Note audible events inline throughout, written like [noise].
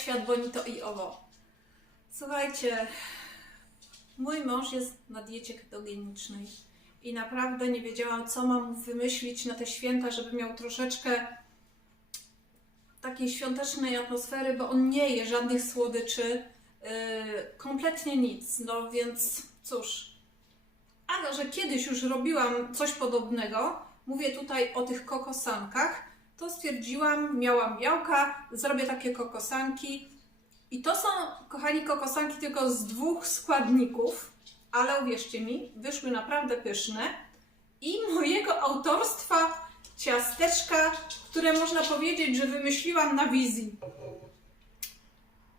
świat bonito i owo. Słuchajcie, mój mąż jest na diecie ketogenicznej i naprawdę nie wiedziałam, co mam wymyślić na te święta, żeby miał troszeczkę takiej świątecznej atmosfery, bo on nie je żadnych słodyczy, yy, kompletnie nic. No więc cóż, ale że kiedyś już robiłam coś podobnego, mówię tutaj o tych kokosankach, to stwierdziłam, miałam białka, zrobię takie kokosanki. I to są, kochani, kokosanki tylko z dwóch składników, ale uwierzcie mi, wyszły naprawdę pyszne. I mojego autorstwa ciasteczka, które można powiedzieć, że wymyśliłam na wizji.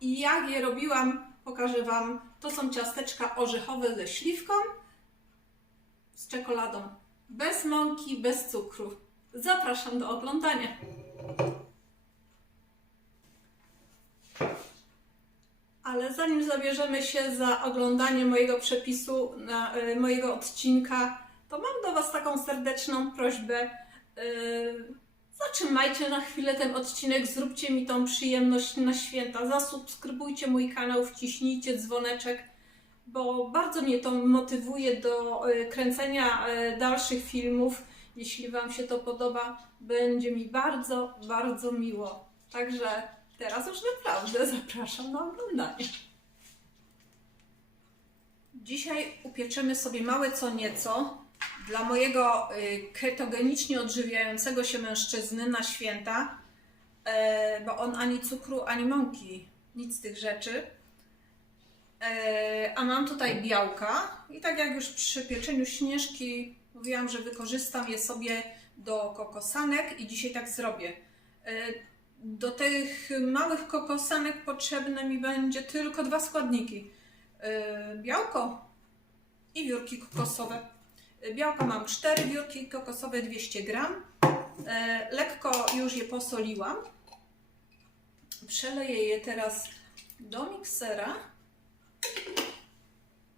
I jak je robiłam, pokażę Wam. To są ciasteczka orzechowe ze śliwką, z czekoladą. Bez mąki, bez cukru. Zapraszam do oglądania. Ale zanim zabierzemy się za oglądanie mojego przepisu, na, y, mojego odcinka, to mam do Was taką serdeczną prośbę. Y, zatrzymajcie na chwilę ten odcinek, zróbcie mi tą przyjemność na święta. Zasubskrybujcie mój kanał, wciśnijcie dzwoneczek, bo bardzo mnie to motywuje do y, kręcenia dalszych filmów. Jeśli Wam się to podoba, będzie mi bardzo, bardzo miło. Także teraz już naprawdę [laughs] zapraszam na oglądanie. Dzisiaj upieczemy sobie małe co nieco dla mojego y, ketogenicznie odżywiającego się mężczyzny na święta, e, bo on ani cukru, ani mąki, nic z tych rzeczy. E, A mam tutaj białka i tak jak już przy pieczeniu śnieżki mówiłam, że wykorzystam je sobie do kokosanek i dzisiaj tak zrobię. E, Do tych małych kokosanek potrzebne mi będzie tylko dwa składniki. E, Białko i wiórki kokosowe. E, Białka mam 4 wiórki kokosowe 200 gram. Lekko już je posoliłam. Przeleję je teraz do miksera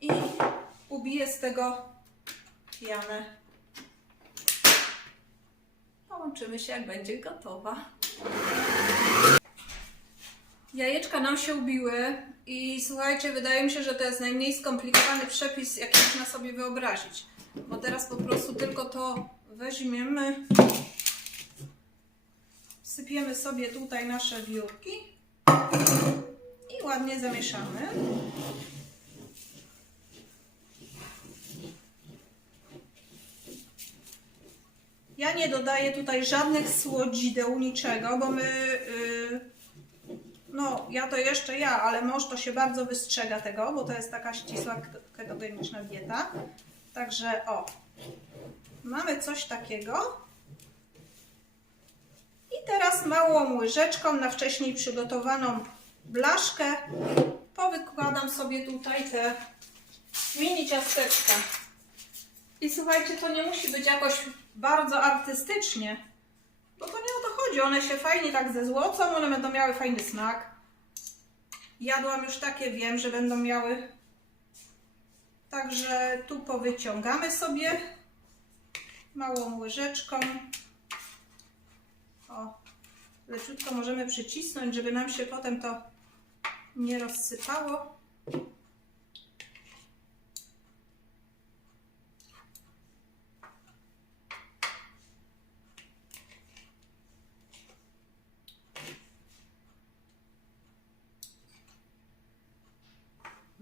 i ubiję z tego pianę. Połączymy się, jak będzie gotowa. Jajeczka nam się ubiły i słuchajcie, wydaje mi się, że to jest najmniej skomplikowany przepis, jaki można sobie wyobrazić. Bo teraz po prostu tylko to weźmiemy, wsypiemy sobie tutaj nasze wiórki i ładnie zamieszamy. Ja nie dodaję tutaj żadnych słodzideł, niczego, bo my, yy, no ja to jeszcze ja, ale mąż to się bardzo wystrzega tego, bo to jest taka ścisła ket- ketogeniczna dieta. Także o, mamy coś takiego. I teraz małą łyżeczką na wcześniej przygotowaną blaszkę powykładam sobie tutaj te mini ciasteczka. I słuchajcie, to nie musi być jakoś bardzo artystycznie, bo to nie o to chodzi. One się fajnie tak zezłocą, one będą miały fajny smak. Jadłam już takie, wiem, że będą miały. Także tu powyciągamy sobie małą łyżeczką. O, leciutko możemy przycisnąć, żeby nam się potem to nie rozsypało.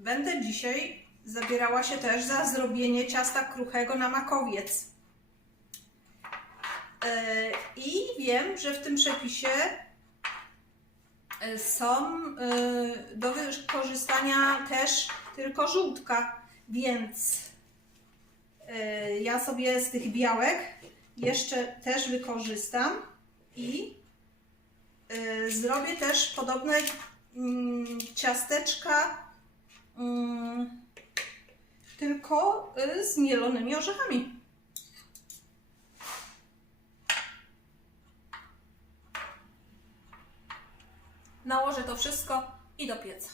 Będę dzisiaj zabierała się też za zrobienie ciasta kruchego na makowiec. E, I wiem, że w tym przepisie e, są e, do wykorzystania też tylko żółtka, więc ja sobie z tych białek jeszcze też wykorzystam i zrobię też podobne mm, ciasteczka tylko y, z mielonymi orzechami. Nałożę to wszystko i do pieca.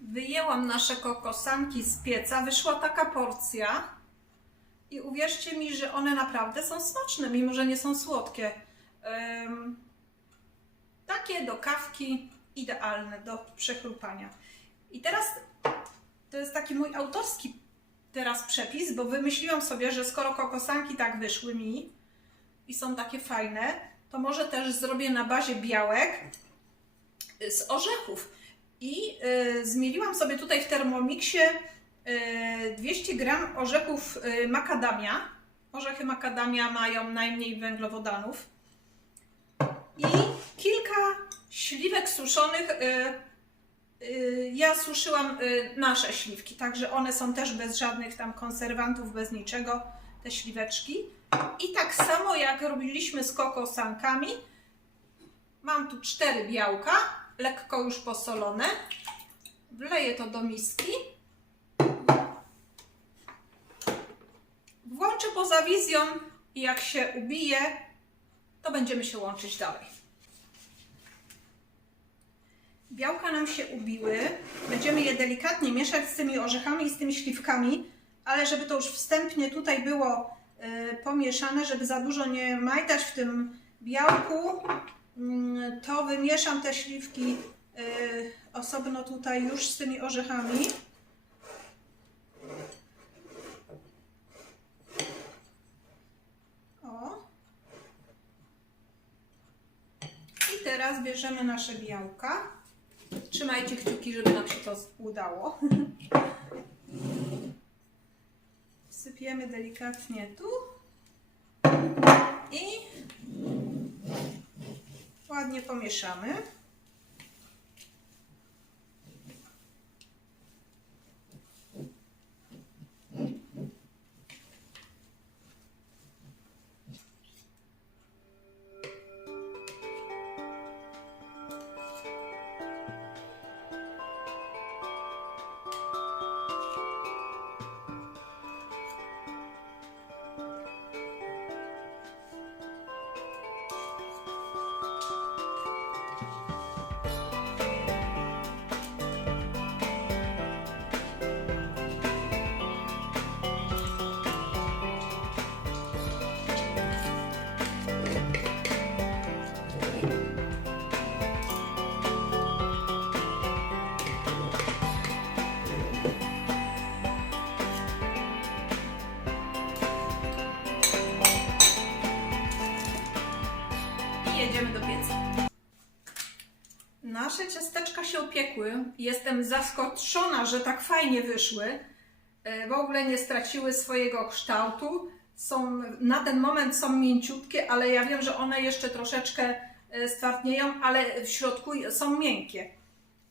Wyjęłam nasze kokosanki z pieca, wyszła taka porcja i uwierzcie mi, że one naprawdę są smaczne, mimo że nie są słodkie. Ym, takie do kawki idealne do przechrupania. I teraz to jest taki mój autorski teraz przepis, bo wymyśliłam sobie, że skoro kokosanki tak wyszły mi i są takie fajne, to może też zrobię na bazie białek z orzechów. I y, zmieliłam sobie tutaj w Thermomixie y, 200 gram orzechów y, makadamia. Orzechy makadamia mają najmniej węglowodanów. I kilka śliwek suszonych. y, Ja suszyłam y, nasze śliwki, także one są też bez żadnych tam konserwantów, bez niczego, te śliweczki. I tak samo jak robiliśmy z kokosankami, mam tu cztery białka, lekko już posolone. Wleję to do miski. Włączę poza wizją i jak się ubije, to będziemy się łączyć dalej. Białka nam się ubiły. Będziemy je delikatnie mieszać z tymi orzechami i z tymi śliwkami, ale żeby to już wstępnie tutaj było y, pomieszane, żeby za dużo nie majtać w tym białku, mm, to wymieszam te śliwki y, osobno tutaj już z tymi orzechami. Teraz bierzemy nasze białka. Trzymajcie kciuki, żeby nam się to udało. [laughs] Wsypiemy delikatnie tu. I ładnie pomieszamy. Opiekły. Jestem zaskoczona, że tak fajnie wyszły. E, W ogóle nie straciły swojego kształtu. Są, na ten moment są mięciutkie, ale ja wiem, że one jeszcze troszeczkę e, stwardnieją, ale w środku są miękkie.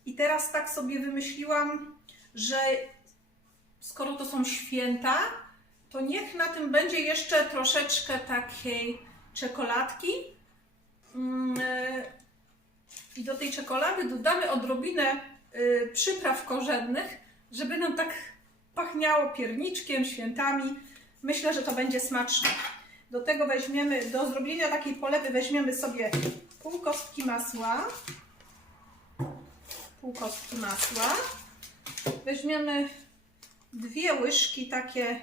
I teraz tak sobie wymyśliłam, że skoro to są święta, to niech na tym będzie jeszcze troszeczkę takiej czekoladki. I do tej czekolady dodamy odrobinę y, przypraw korzennych, żeby nam tak pachniało pierniczkiem, świętami. Myślę, że to będzie smaczne. Do tego weźmiemy, do zrobienia takiej polewy weźmiemy sobie pół kostki masła. Pół kostki masła. Weźmiemy dwie łyżki takie,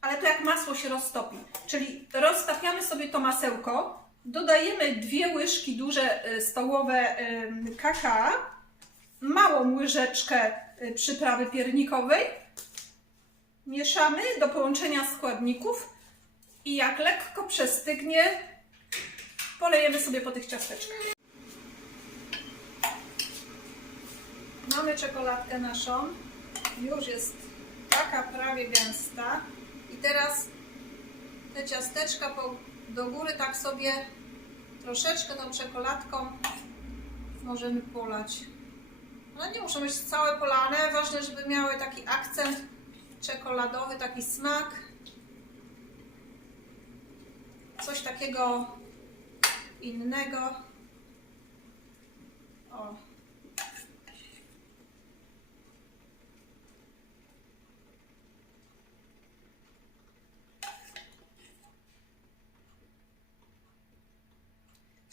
ale to jak masło się roztopi. Czyli roztapiamy sobie to masełko, dodajemy dwie łyżki duże y, stołowe y, kakao, małą łyżeczkę y, przyprawy piernikowej, mieszamy do połączenia składników i jak lekko przestygnie, polejemy sobie po tych ciasteczkach. Mamy czekoladkę naszą, już jest taka prawie gęsta. I teraz te ciasteczka po, do góry tak sobie troszeczkę tą czekoladką możemy polać. Ale nie muszą być całe polane, ważne, żeby miały taki akcent czekoladowy, taki smak. Coś takiego innego. O.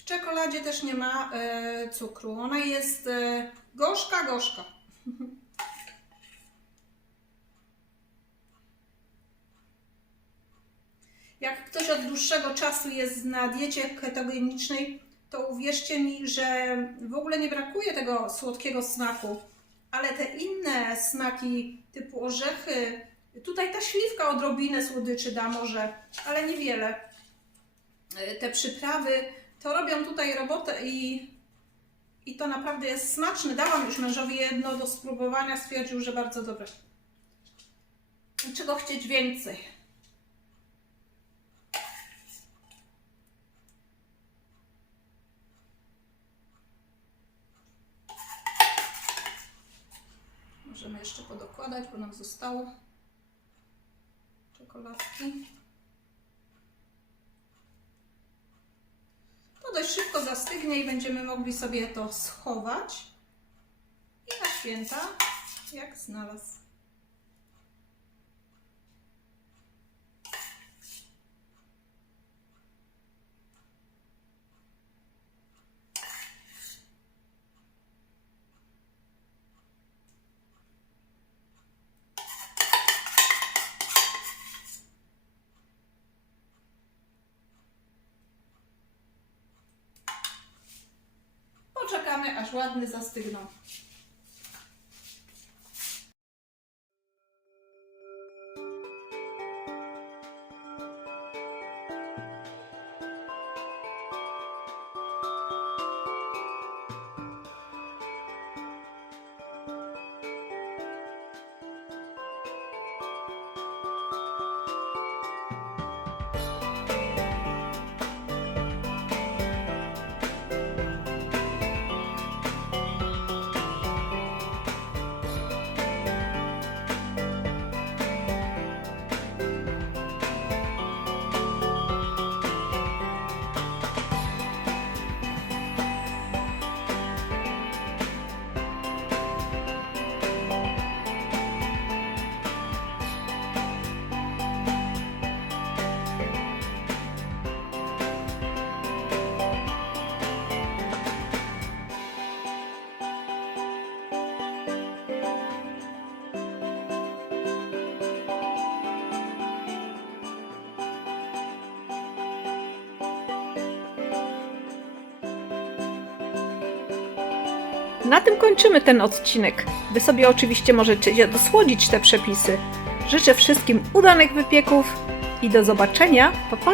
W czekoladzie też nie ma e, cukru. Ona jest e, gorzka, gorzka. [laughs] Jak ktoś od dłuższego czasu jest na diecie ketogenicznej, to uwierzcie mi, że w ogóle nie brakuje tego słodkiego smaku. Ale te inne smaki typu orzechy, tutaj ta śliwka odrobinę słodyczy da może, ale niewiele. Y, Te przyprawy to robią tutaj robotę i, i to naprawdę jest smaczne. Dałam już mężowi jedno do spróbowania, stwierdził, że bardzo dobre. Czego chcieć więcej? Możemy jeszcze podokładać, bo nam zostało czekoladki. To zastygnie i będziemy mogli sobie to schować. I na święta, jak znalazł. Poczekamy, aż ładny zastygną. Na tym kończymy ten odcinek. Wy sobie oczywiście możecie dosłodzić te przepisy. Życzę wszystkim udanych wypieków i do zobaczenia. Pa pa!